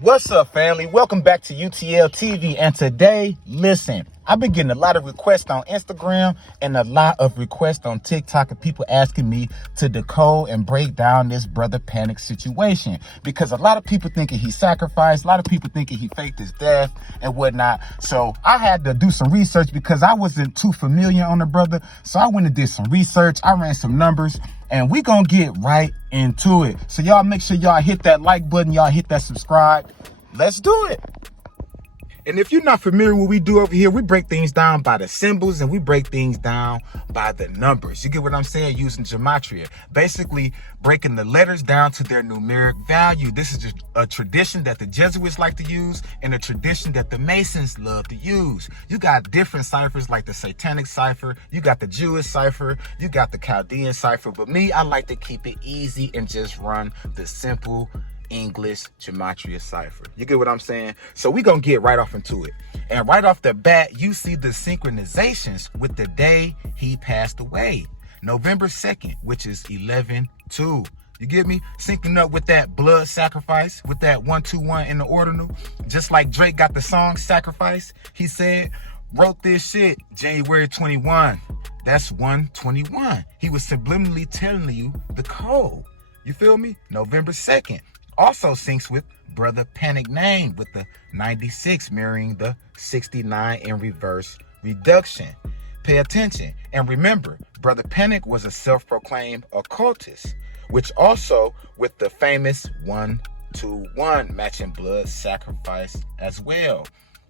What's up, family? Welcome back to UTL TV. And today, listen, I've been getting a lot of requests on Instagram and a lot of requests on TikTok of people asking me to decode and break down this brother Panic situation. Because a lot of people thinking he sacrificed, a lot of people thinking he faked his death and whatnot. So I had to do some research because I wasn't too familiar on the brother. So I went and did some research. I ran some numbers. And we gonna get right into it. So y'all make sure y'all hit that like button. Y'all hit that subscribe. Let's do it. And if you're not familiar with what we do over here, we break things down by the symbols and we break things down by the numbers. You get what I'm saying? Using gematria. Basically breaking the letters down to their numeric value. This is just a tradition that the Jesuits like to use and a tradition that the Masons love to use. You got different ciphers like the Satanic cipher. You got the Jewish cipher. You got the Chaldean cipher. But me, I like to keep it easy and just run the simple English gematria cipher. You get what I'm saying? So we're gonna get right off into it. And right off the bat, you see the synchronizations with the day he passed away. November 2nd, which is 11/2. You get me? Syncing up with that blood sacrifice, with that 121 in the ordinal. Just like Drake got the song Sacrifice, he said, wrote this shit January 21. That's 121. He was subliminally telling you the code. You feel me? November 2nd. Also syncs with Brother Panic name with the 96 mirroring the 69 in reverse reduction. Pay attention and remember, Brother Panic was a self-proclaimed occultist, which also with the famous 121 matching blood sacrifice as well,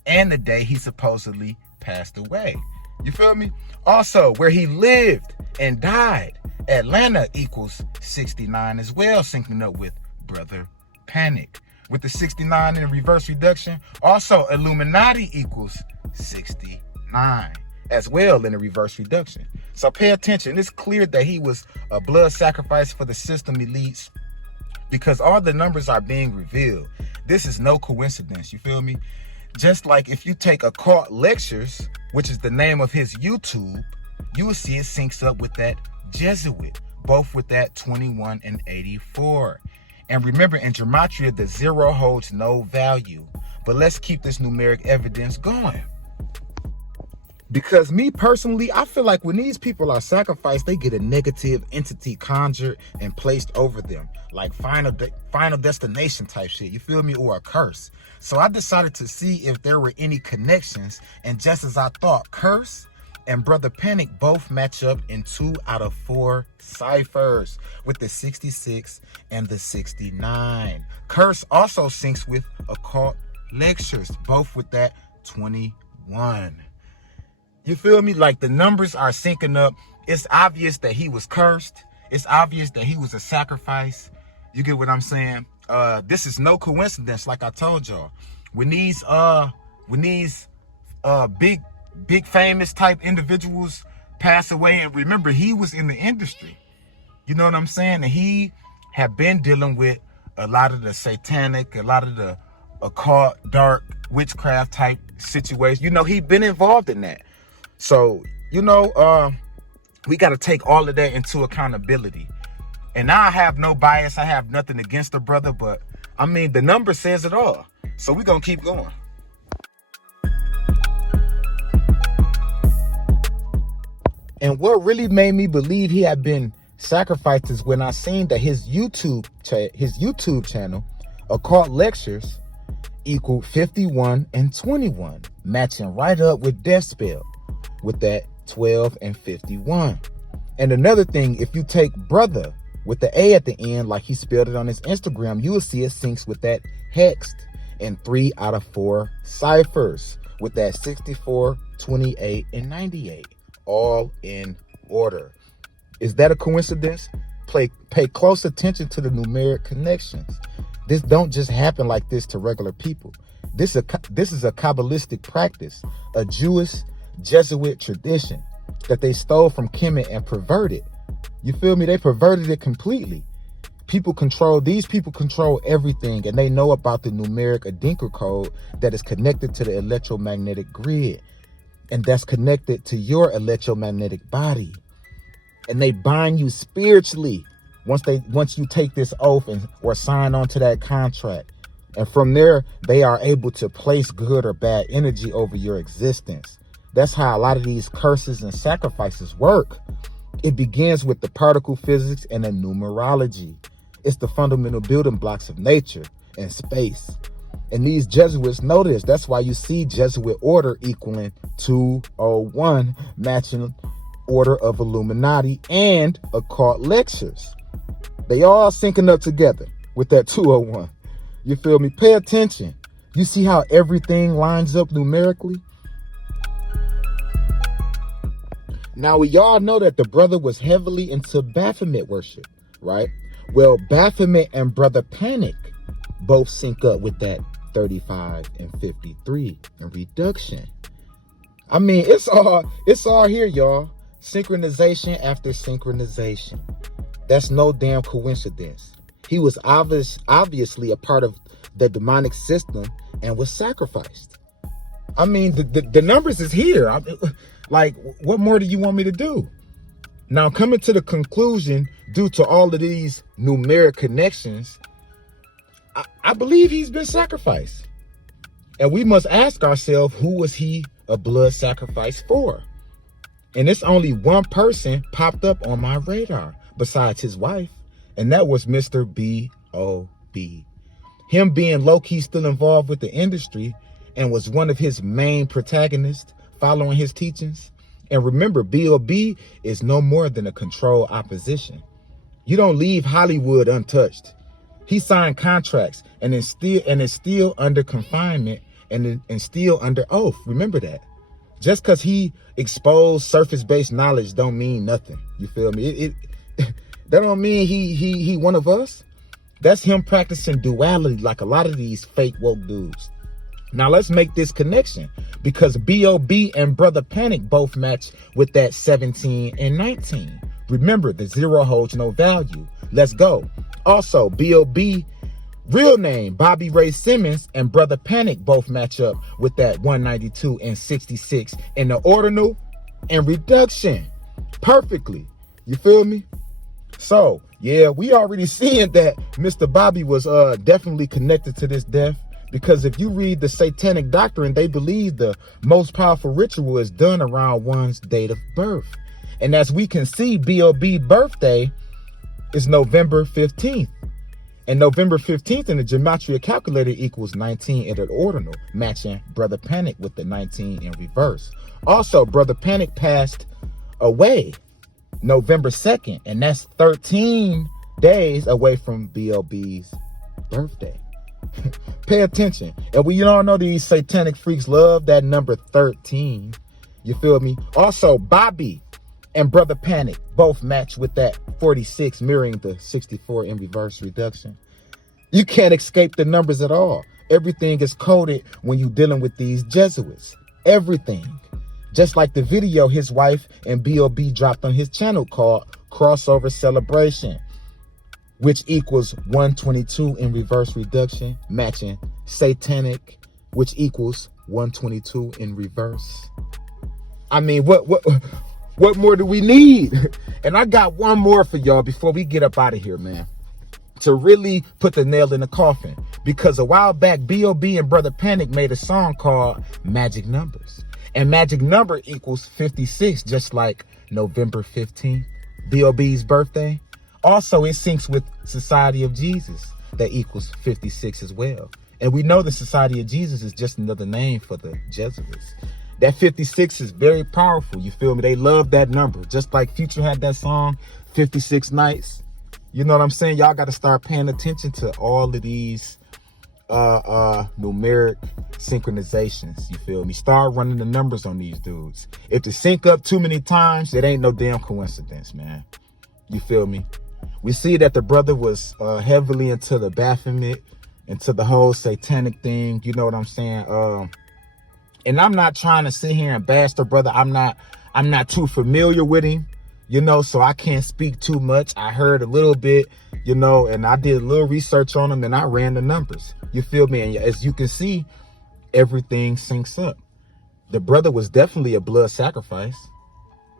and the day he supposedly passed away. You feel me? Also, where he lived and died, Atlanta equals 69 as well, syncing up with Brother Panic. With the 69 in reverse reduction, also Illuminati equals 69 as well in the reverse reduction. So pay attention. It's clear that he was a blood sacrifice for the system elites because all the numbers are being revealed. This is no coincidence. You feel me? Just like if you take Occult Lectures, which is the name of his YouTube, you will see it syncs up with that Jesuit, both with that 21 and 84. And remember, in gematria, the 0 holds no value. But let's keep this numeric evidence going. Because me personally, I feel like when these people are sacrificed, they get a negative entity conjured and placed over them. Like final destination type shit, you feel me? Or a curse. So I decided to see if there were any connections. And just as I thought, curse and Brother Panic both match up in 2 out of 4 ciphers with the 66 and the 69. Curse also syncs with Occult Lectures, both with that 21. You feel me? Like the numbers are syncing up. It's obvious that he was cursed. It's obvious that he was a sacrifice. You get what I'm saying? This is no coincidence, like I told y'all. When these big famous type individuals pass away, and remember, he was in the industry. You know what I'm saying? And he had been dealing with a lot of the satanic, a lot of the occult, dark witchcraft type situations. You know, he'd been involved in that. So, you know, we got to take all of that into accountability. And now I have no bias. I have nothing against the brother, but I mean, the number says it all. So we're going to keep going. And what really made me believe he had been sacrificed is when I seen that his YouTube channel, Occult Lectures, equaled 51 and 21, matching right up with Death Spell with that 12 and 51. And another thing, if you take brother with the A at the end, like he spelled it on his Instagram, you will see it syncs with that hexed in 3 out of 4 ciphers with that 64, 28, and 98. All in order. Is that a coincidence? Pay close attention to the numeric connections. This don't just happen like this to regular people. This is a Kabbalistic practice, a Jewish Jesuit tradition that they stole from Kemet and perverted. You feel me? They perverted it completely. These people control everything, and they know about the numeric Adinkra code that is connected to the electromagnetic grid. And that's connected to your electromagnetic body. And they bind you spiritually once you take this oath or sign on to that contract. And from there, they are able to place good or bad energy over your existence. That's how a lot of these curses and sacrifices work. It begins with the particle physics and the numerology. It's the fundamental building blocks of nature and space. And these Jesuits know this. That's why you see Jesuit order equaling 201, matching order of Illuminati and occult lectures. They all syncing up together with that 201. You feel me? Pay attention. You see how everything lines up numerically? Now, we all know that the brother was heavily into Baphomet worship, right? Well, Baphomet and Brother Panic both sync up with that 35 and 53 and reduction. I mean, it's all here, y'all. Synchronization after synchronization. That's no damn coincidence. He was obviously a part of the demonic system and was sacrificed. I mean, the numbers is here. Like, what more do you want me to do? Now, coming to the conclusion, due to all of these numeric connections, I believe he's been sacrificed. And we must ask ourselves, who was he a blood sacrifice for? And it's only one person popped up on my radar besides his wife, and that was Mr. B.O.B. Him being low-key still involved with the industry and was one of his main protagonists following his teachings. And remember, B.O.B. is no more than a controlled opposition. You don't leave Hollywood untouched. He signed contracts and is still under confinement and still under oath. Remember that. Just because he exposed surface-based knowledge don't mean nothing. You feel me? That don't mean he one of us. That's him practicing duality like a lot of these fake woke dudes. Now let's make this connection, because B.O.B. and Brother Panic both match with that 17 and 19. Remember, the 0 holds no value. Let's go. Also, B.O.B. real name, Bobby Ray Simmons, and Brother Panic both match up with that 192 and 66 in the ordinal and reduction perfectly. You feel me? So, yeah, we already seeing that Mr. Bobby was definitely connected to this death. Because if you read the satanic doctrine, they believe the most powerful ritual is done around one's date of birth. And as we can see, B.O.B. birthday is November 15th. And November 15th in the gematria calculator equals 19 in the ordinal, matching Brother Panic with the 19 in reverse. Also, Brother Panic passed away November 2nd, and that's 13 days away from B.O.B.'s birthday. Pay attention. And we all know these satanic freaks love that number 13. You feel me? Also, Bobby and Brother Panic both match with that 46, mirroring the 64 in reverse reduction. You can't escape the numbers at all. Everything is coded when you're dealing with these Jesuits. Everything. Just like the video his wife and B.O.B. dropped on his channel called Crossover Celebration, which equals 122 in reverse reduction, matching satanic, which equals 122 in reverse. I mean, what more do we need? And I got one more for y'all before we get up out of here, man, to really put the nail in the coffin. Because a while back, B.O.B. and Brother Panic made a song called Magic Numbers. And magic number equals 56, just like November 15th, B.O.B.'s birthday. Also, it syncs with Society of Jesus, that equals 56 as well. And we know the Society of Jesus is just another name for the Jesuits. That 56 is very powerful, you feel me? They love that number. Just like Future had that song, 56 Nights. You know what I'm saying? Y'all got to start paying attention to all of these numeric synchronizations, you feel me? Start running the numbers on these dudes. If they sync up too many times, it ain't no damn coincidence, man. You feel me? We see that the brother was heavily into the Baphomet, into the whole satanic thing. You know what I'm saying? And I'm not trying to sit here and bash the brother. I'm not too familiar with him, you know, so I can't speak too much. I heard a little bit, you know, and I did a little research on him and I ran the numbers. You feel me? And as you can see, everything syncs up. The brother was definitely a blood sacrifice.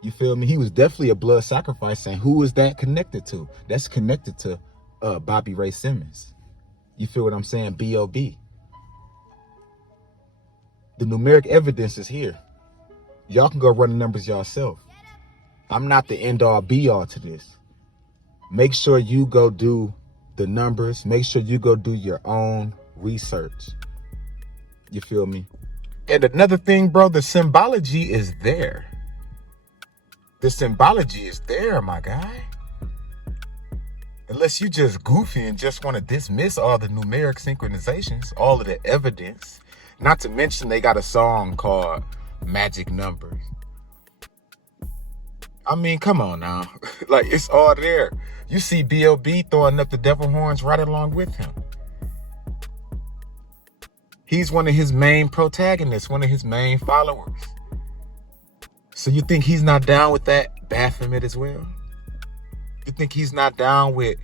You feel me? He was definitely a blood sacrifice. And who is that connected to? That's connected to Bobby Ray Simmons. You feel what I'm saying? B-O-B. The numeric evidence is here. Y'all can go run the numbers yourself. I'm not the end all be all to this. Make sure you go do the numbers. Make sure you go do your own research. You feel me? And another thing, bro, the symbology is there. The symbology is there, my guy. Unless you just goofy and just want to dismiss all the numeric synchronizations, all of the evidence. Not to mention they got a song called Magic Numbers. I mean, come on now. Like, it's all there. You see B.O.B. throwing up the devil horns right along with him. He's one of his main protagonists, one of his main followers. So you think he's not down with that Baphomet as well? You think he's not down with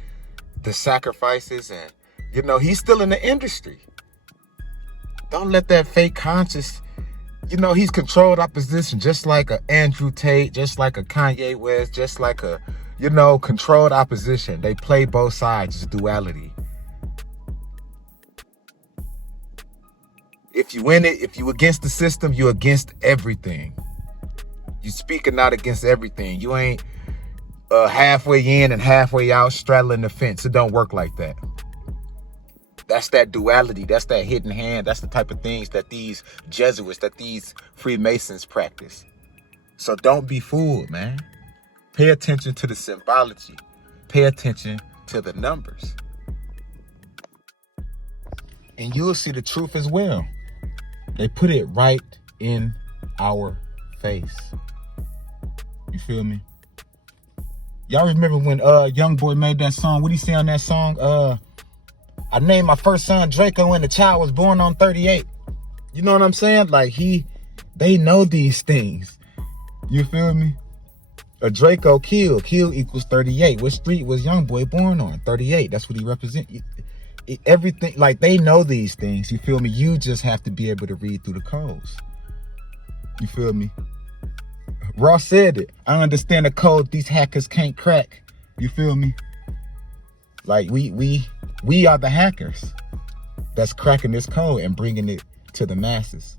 the sacrifices and, you know, he's still in the industry. Don't let that fake conscious, you know, he's controlled opposition, just like a Andrew Tate, just like a Kanye West, just like a, you know, controlled opposition. They play both sides, it's duality. If you in it, if you against the system, you against everything. You speaking out against everything. You ain't halfway in and halfway out straddling the fence. It don't work like that. That's that duality. That's that hidden hand. That's the type of things that these Jesuits, that these Freemasons practice. So don't be fooled, man. Pay attention to the symbology. Pay attention to the numbers. And you'll see the truth as well. They put it right in our face. You feel me? Y'all remember when Young Boy made that song? What he say on that song? I named my first son Draco when the child was born on 38. You know what I'm saying? Like they know these things. You feel me? A Draco kill equals 38. What street was Young Boy born on? 38. That's what he represents. Everything, like, they know these things. You feel me? You just have to be able to read through the codes. You feel me? Ross said it. I understand the code these hackers can't crack. You feel me? Like, we are the hackers that's cracking this code and bringing it to the masses.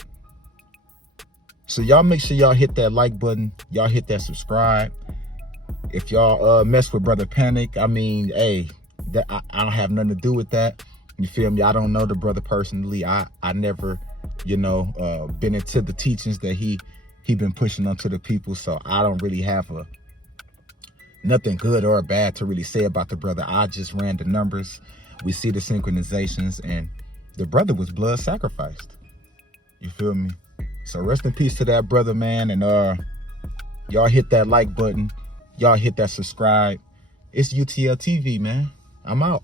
So y'all make sure y'all hit that like button. Y'all hit that subscribe. If y'all mess with Brother Panic, I mean, hey, I don't have nothing to do with that. You feel me? I don't know the brother personally. I never, you know, been into the teachings that he been pushing onto the people. So I don't really have nothing good or bad to really say about the brother. I just ran the numbers. We see the synchronizations, and the brother was blood sacrificed. You feel me? So rest in peace to that brother, man. And y'all hit that like button. Y'all hit that subscribe. It's UTL TV, man. I'm out.